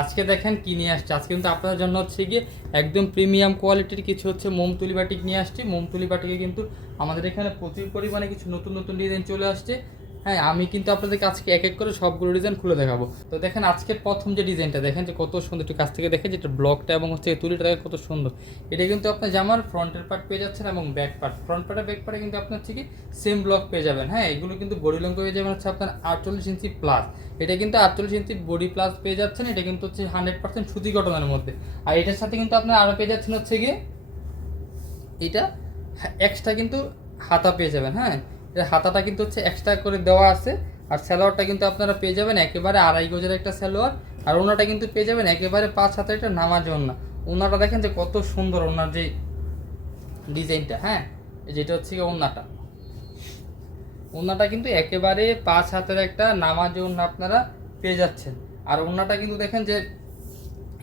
আজকে দেখেন কি নিয়ে আসছে। আজকে কিন্তু আপনাদের জন্য হচ্ছে গিয়ে একদম প্রিমিয়াম কোয়ালিটির কিছু হচ্ছে মোম তুলি বাটিক নিয়ে আসছি। মোম তুলি বাটিকে কিন্তু আমাদের এখানে প্রচুর পরিমাণে কিছু নতুন নতুন ডিজাইন চলে আসছে। হ্যাঁ আমি কিন্তু আপনাদেরকে আজকে এক এক করে সবগুলো ডিজাইন খুলে দেখাবো। তো দেখেন, আজকের প্রথম যে ডিজাইনটা দেখেন যে কত সুন্দর একটু কাছ থেকে দেখেন যেটা ব্লকটা এবং হচ্ছে তুলিটা কত সুন্দর। এটা কিন্তু আপনার জামার ফ্রন্টের পার্ট পেয়ে যাচ্ছেন এবং ব্যাক পার্ট ফ্রন্ট পার্টে ব্যাক পার্টে কিন্তু আপনার হচ্ছে কি সেম ব্লক পেয়ে যাবেন। হ্যাঁ এগুলো কিন্তু বডি লং পেয়ে যাবেন হচ্ছে আপনার আটচল্লিশ ইঞ্চি প্লাস এটা কিন্তু আটচল্লিশ ইঞ্চি বডি প্লাস পেয়ে যাচ্ছেন, এটা কিন্তু হচ্ছে হান্ড্রেড পার্সেন্ট সুতি কটনের মধ্যে। আর এটার সাথে কিন্তু আপনার আরও পেয়ে যাচ্ছেন হচ্ছে গিয়ে, এটা এক্সট্রা কিন্তু হাতা পেয়ে যাবেন। হ্যাঁ হাতাটা কিন্তু হচ্ছে এক্সট্রা করে দেওয়া আছে, আর স্যালোয়ারটা কিন্তু আপনারা পেয়ে যাবেন একেবারে আড়াই গজের একটা স্যালোয়ার আর ওনাটা কিন্তু পেয়ে যাবেন একেবারে পাঁচ হাতের একটা নামাজ ওনা ওনাটা দেখেন যে কত সুন্দর ওনার যে ডিজাইনটা হ্যাঁ? যেটা হচ্ছে কি ওনাটা ওনাটা কিন্তু একেবারে পাঁচ হাতের একটা নামাজ ওনা আপনারা পেয়ে যাচ্ছেন। আর ওনাটা কিন্তু দেখেন যে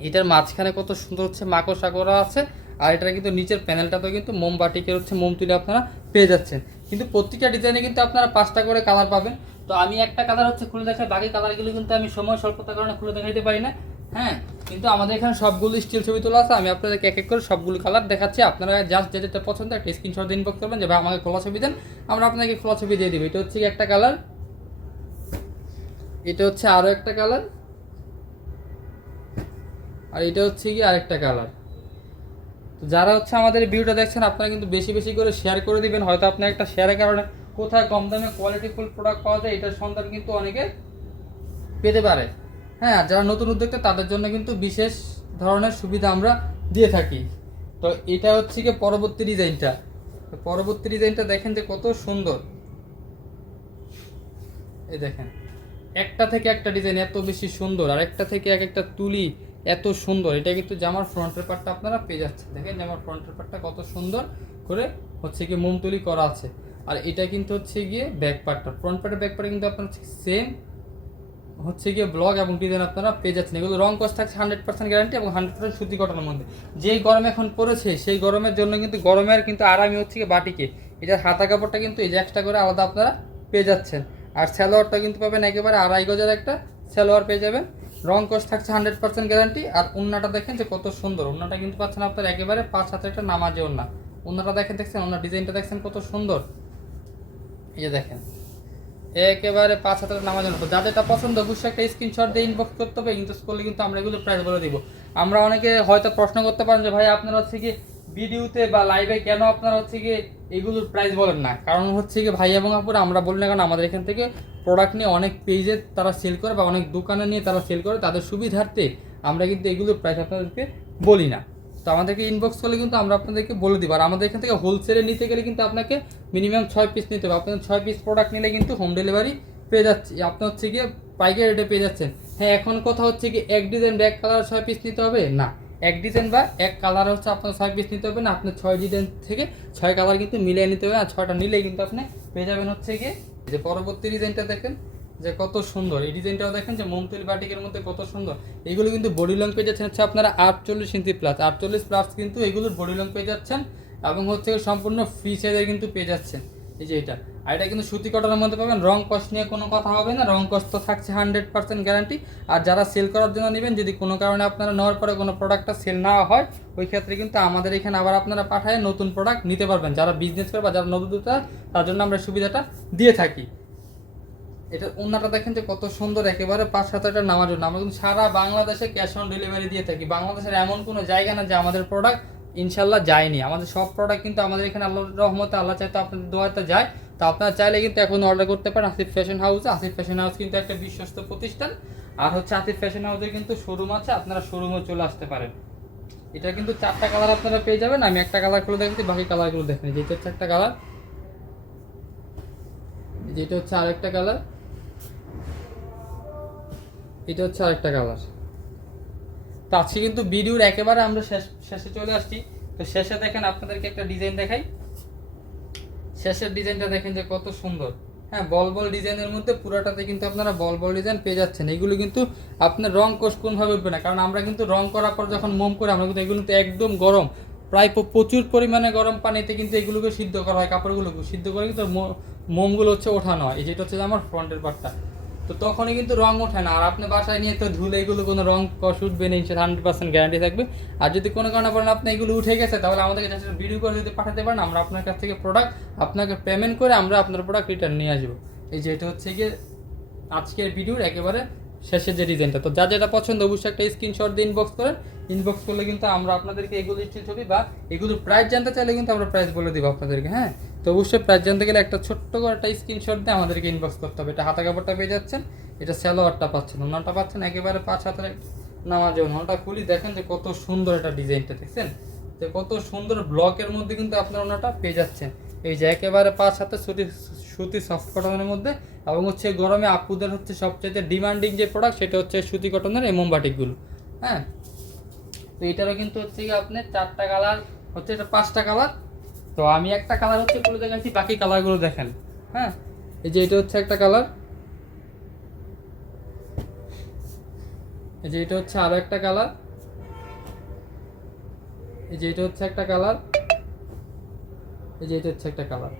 এটার মাঝখানে কত সুন্দর হচ্ছে মাকড়সা করা আছে, আর এটার কিন্তু নিচের প্যানেলটাতেও কিন্তু মোমবাটিকের হচ্ছে মোম তুলে আপনারা পেয়ে যাচ্ছেন। কিন্তু প্রত্যেকটা ডিজাইনে কিন্তু আপনারা পাঁচটা করে কালার পাবেন। তো আমি একটা কালার হচ্ছে খুলে দেখাই, বাকি কালারগুলো কিন্তু আমি সময় স্বল্পতার কারণে খুলে দেখাইতে পারি না। হ্যাঁ কিন্তু আমাদের এখানে সবগুলো স্টিল ছবি তোলা আছে, আমি আপনাদেরকে এক এক করে সবগুলো কালার দেখাচ্ছি। আপনারা জাস্ট যে যেটা পছন্দ, একটা স্ক্রিনশট দিন ইনবক্স করবেন যে, ভাই, আমাকে খোলা ছবি দেন, আমরা আপনাকে খোলা ছবি দিয়ে দেবো। এটা হচ্ছে একটা কালার এটা হচ্ছে আরও একটা কালার আর এটা হচ্ছে কি আরেকটা কালার যারা হচ্ছে আমাদের ভিডিওটা দেখছেন, আপনারা কিন্তু বেশি বেশি করে শেয়ার করে দিবেন। হয়তো আপনার একটা শেয়ারের কারণে কোথায় কম দামে কোয়ালিটিফুল প্রোডাক্ট পাওয়া যায়, এটার সন্ধান কিন্তু অনেকে পেতে পারে। হ্যাঁ যারা নতুন উদ্যোক্তা, তাদের জন্য কিন্তু বিশেষ ধরনের সুবিধা আমরা দিয়ে থাকি। তো এটা হচ্ছে কি পরবর্তী ডিজাইনটা। পরবর্তী ডিজাইনটা দেখেন যে কত সুন্দর। এই দেখেন, একটা থেকে একটা ডিজাইন এত বেশি সুন্দর, আর একটা থেকে এক একটা তুলি এত সুন্দর। এটা কিন্তু জামার ফ্রন্টের পার্টটা আপনারা পেয়ে যাচ্ছেন। দেখেন জামার ফ্রন্টের পার্টটা কত সুন্দর করে হচ্ছে কি মোম তুলি করা আছে। আর এটা কিন্তু হচ্ছে গিয়ে ব্যাক পার্টটা ফ্রন্ট পার্টের ব্যাক পার্টে কিন্তু আপনার সেম হচ্ছে গিয়ে ব্লগ এবং ডিজাইন আপনারা পেয়ে যাচ্ছেন। এগুলো রং কস্ট থাকছে হান্ড্রেড পার্সেন্ট গ্যারান্টি এবং হান্ড্রেড পার্সেন্ট সুতি কটনের মধ্যে। যেই গরম এখন পড়েছে, সেই গরমের জন্য কিন্তু গরমের কিন্তু আরামই হচ্ছে গিয়ে বাটিকে। এটার হাতা কাপড়টা কিন্তু এই যে এক্সট্রা করে আলাদা আপনারা পেয়ে যাচ্ছেন। আর স্যালোয়ারটা কিন্তু পাবেন একেবারে আড়াই গজের একটা স্যালোয়ার পেয়ে যাবেন। রং কস্ট থাকছে হান্ড্রেড পার্সেন্ট গ্যারান্টি, আর উন্নাটা দেখেন যে কত সুন্দর। উন্নাটা কিন্তু পাচ্ছেন আপনার একেবারে পাঁচ হাতে একটা নামাজে উন্না। উন্নাটা দেখেন, দেখছেন? উন্নার ডিজাইনটা দেখছেন কত সুন্দর। এই যে দেখেন। একেবারে পাঁচ হাজার নামাজ তো যাদের এটা পছন্দ, অবশ্যই একটা স্ক্রিনশট দিয়ে ইনবক্স করতে হবে। ইনবক্স করলে কিন্তু আমরা এগুলো প্রাইস বলে দিব। আমরা অনেকে হয়তো প্রশ্ন করতে পারেন যে, ভাই, আপনারা হচ্ছে কি ভিডিওতে বা লাইভে কেন আপনারা হচ্ছে কি এগুলোর প্রাইস বলেন না? কারণ হচ্ছে কি ভাই এবং আপুরা, আমরা বলি না কারণ আমাদের এখান থেকে প্রোডাক্ট নিয়ে অনেক পেজে তারা সেল করে বা অনেক দোকানে নিয়ে তারা সেল করে, তাদের সুবিধার্থে আমরা কিন্তু এগুলোর প্রাইস আপনাদেরকে বলি না। তো আমাদেরকে ইনবক্স করলে কিন্তু আমরা আপনাদেরকে বলে দিব। আর আমাদের এখান থেকে হোলসেলে নিতে গেলে কিন্তু আপনাকে মিনিমাম ছয় পিস নিতে হবে। আপনার ছয় পিস প্রোডাক্ট নিলে কিন্তু হোম ডেলিভারি পেয়ে যাচ্ছে। আপনি হচ্ছে গিয়ে পাইকারি রেটে পেয়ে যাচ্ছেন। হ্যাঁ এখন কথা হচ্ছে কি, এক ডিজাইন ব্যাক কালার ছয় পিস নিতে হবে? না। এক ডিজাইন বা এক কালার হচ্ছে আপনার ছয় পিস নিতে হবে না, আপনার ছয় ডিজাইন থেকে ছয় কালার কিন্তু মিলিয়ে নিতে হবে, আর ছয়টা নিলেই কিন্তু আপনি পেয়ে যাবেন হচ্ছে গিয়ে যে পরবর্তী ডিজাইনটা দেখেন, যে কত সুন্দর। এই ডিজাইনটাও দেখেন যে মোমতুল বাটিকের মধ্যে কত সুন্দর। এগুলো কিন্তু বডি লং পেয়ে যাচ্ছেন হচ্ছে আপনারা আটচল্লিশ ইঞ্চি প্লাস আটচল্লিশ প্লাস কিন্তু এগুলোর বডি লং পেয়ে যাচ্ছেন এবং হচ্ছে সম্পূর্ণ ফ্রি সাইজের কিন্তু পেয়ে যাচ্ছেন। এই যে এটা। আর এটা কিন্তু সুতি কটনের মধ্যে পাবেন। রং কস্ট নিয়ে কোনো কথা হবে না। রং কস্ট তো থাকছে হান্ড্রেড পার্সেন্ট গ্যারান্টি আর যারা সেল করার জন্য নেবেন, যদি কোনো কারণে আপনারা নেওয়ার পরে কোনো প্রোডাক্টটা সেল না হয়, ওই ক্ষেত্রে কিন্তু আমাদের এখানে আবার আপনারা পাঠায় নতুন প্রোডাক্ট নিতে পারবেন। যারা বিজনেস করে বা যারা নতুন তার জন্য আমরা সুবিধাটা দিয়ে থাকি। এটা ওনাটা দেখেন যে কত সুন্দর, একেবারে পাঁচ সাত হাজার নামার জন্য আমরা কিন্তু সারা বাংলাদেশে ক্যাশ অন ডেলিভারি দিয়ে থাকি। বাংলাদেশের এমন কোনো জায়গা না যে আমাদের প্রোডাক্ট ইনশাল্লাহ যায়নি। আমাদের সব প্রোডাক্ট কিন্তু আমাদের এখানে আল্লাহ রহমতে, আল্লাহ চাইতে আপনাদের দোয়াতে যায়। তো আপনারা চাইলে কিন্তু এখন অর্ডার করতে পারেন আসিফ ফ্যাশন হাউসে আসিফ ফ্যাশন হাউস কিন্তু একটা বিশ্বস্ত প্রতিষ্ঠান। আর হচ্ছে আসিফ ফ্যাশন হাউসে কিন্তু শোরুম আছে, আপনারা শোরুমে চলে আসতে পারেন। এটা কিন্তু চারটা কালার আপনারা পেয়ে যাবেন। আমি একটা কালার খুলে দেখছি বাকি কালারগুলো দেখেন যেটা হচ্ছে একটা কালার যেটা হচ্ছে আরেকটা কালার এটা হচ্ছে আরেকটা কালার তো আজকে কিন্তু ভিডিওর একেবারে আমরা শেষ, শেষে চলে আসছি। তো শেষে দেখেন আপনাদেরকে একটা ডিজাইন দেখাই। শেষের ডিজাইনটা দেখেন যে কত সুন্দর। হ্যাঁ বল বল ডিজাইনের মধ্যে পুরোটাতে কিন্তু আপনারা বল বল ডিজাইন পেয়ে যাচ্ছেন। এগুলো কিন্তু আপনার রং কোষ কোনভাবে উঠবে না, কারণ আমরা কিন্তু রং করার পর যখন মোম করি, আমরা কিন্তু এগুলো কিন্তু একদম গরম, প্রায় প্রচুর পরিমাণে গরম পানিতে কিন্তু এগুলোকে সিদ্ধ করা হয়, কাপড়গুলোকে সিদ্ধ করে কিন্তু মোমগুলো হচ্ছে ওঠানো হয়। যেটা হচ্ছে আমার ফ্রন্টের পার্টটা তো তখনই কিন্তু রং ওঠে না। আর আপনি বাসায় নিয়ে তো ধুলে এগুলো কোনো রং উঠবে না ইনশাল হান্ড্রেড পার্সেন্ট গ্যারান্টি থাকবে। আর যদি কোনো কারণে বলেন আপনি এগুলো উঠে গেছে, তাহলে আমাদেরকে জাস্ট ভিডিও করে যদি পাঠাতে পারেন, আমরা আপনার কাছ থেকে প্রোডাক্ট আপনাকে পেমেন্ট করে আমরা আপনার প্রোডাক্ট রিটার্ন নিয়ে আসব। এই যে এটা হচ্ছে গিয়ে আজকের ভিডিওর একেবারে শেষের যে ডিজাইনটা তো যা যেটা পছন্দ, অবশ্যই একটা স্ক্রিনশট দিয়ে ইনবক্স করেন। ইনবক্স করলে কিন্তু আমরা আপনাদেরকে এগুলো ছবি বা এগুলোর প্রাইস জানতে চাইলে কিন্তু আমরা প্রাইস বলে দিব আপনাদেরকে হ্যাঁ? তো অবশ্যই প্রাইস জানতে গেলে একটা ছোট্ট করে একটা স্ক্রিনশট দিয়ে আমাদেরকে ইনবক্স করতে হবে। এটা হাতা কাপড়টা পেয়ে যাচ্ছেন, এটা স্যালোয়ারটা পাচ্ছেন, ওনাটা পাচ্ছেন একেবারে পাঁচ হাতের নামাজ ওনাটা খুলি দেখেন যে কত সুন্দর একটা ডিজাইনটা, দেখছেন? যে কত সুন্দর ব্লকের মধ্যে কিন্তু আপনার ওনাটা পেয়ে যাচ্ছেন। এই যে একেবারে পাঁচ হাতে সুতি সুতি সফট কটনের মধ্যে এবং হচ্ছে গরমে আপুদের হচ্ছে সবচেয়ে ডিমান্ডিং যে প্রোডাক্ট সেটা হচ্ছে সুতি কটনের এই মোমবাটিকগুলো হ্যাঁ? তো এটারও কিন্তু হচ্ছে কি আপনার চারটা কালার হচ্ছে এটা পাঁচটা কালার তো আমি একটা কালার হচ্ছে বলে দেখাচ্ছি, বাকি কালারগুলো দেখেন। হ্যাঁ? এই যে এটা হচ্ছে একটা কালার এই যে এটা হচ্ছে আরও একটা কালার এই যে এটা হচ্ছে একটা কালার এই যে এটা হচ্ছে একটা কালার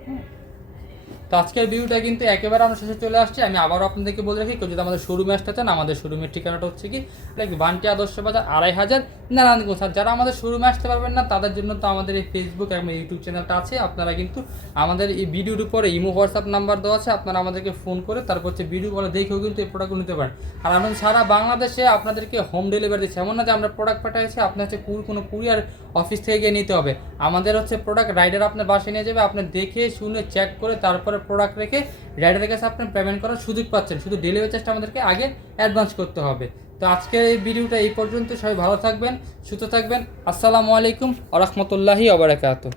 তো আজকের ভিউটা কিন্তু একেবারে আমরা শেষে চলে আসছি। আমি আবারও আপনাদেরকে বলে রাখি, কেউ যদি আমাদের শোরুমে আসতে চান, আমাদের শোরুমের ঠিকানাটা হচ্ছে কি লাইক বান্টি আদর্শ বাজার, আড়াই হাজার নারায়ণগঞ্জ। আর যারা আমাদের শোরুমে আসতে পারবেন না, তাদের জন্য তো আমাদের এই ফেসবুক এবং ইউটিউব চ্যানেলটা আছে। আপনারা কিন্তু আমাদের এই ভিডিওর উপরে ইমো হোয়াটসঅ্যাপ নাম্বার দেওয়া আছে, আপনারা আমাদেরকে ফোন করে তারপর হচ্ছে ভিডিও বলে দেখেও কিন্তু এই প্রোডাক্টগুলো নিতে পারেন। আর আমরা সারা বাংলাদেশে আপনাদেরকে হোম ডেলিভারি দিচ্ছি। এমন না যে আমরা প্রোডাক্ট পাঠাইছি, আপনার হচ্ছে কুর কোনো কুরিয়ার অফিস থেকে গিয়ে নিতে হবে। আমাদের হচ্ছে প্রোডাক্ট রাইডার আপনার বাসায় নিয়ে যাবে, আপনি দেখে, শুনে চেক করে, তারপরে প্রোডাক্ট রেখে রাইডারের কাছে আপনি পেমেন্ট করার সুযোগ পাচ্ছেন। শুধু ডেলিভারি চার্জটা আমাদেরকে আগে অ্যাডভান্স করতে হবে। তো আজকের এই ভিডিওটা এই পর্যন্ত। সবাই ভালো থাকবেন, সুস্থ থাকবেন। আসসালামু আলাইকুম আ রহমতুল্লাহি আবরাকাতু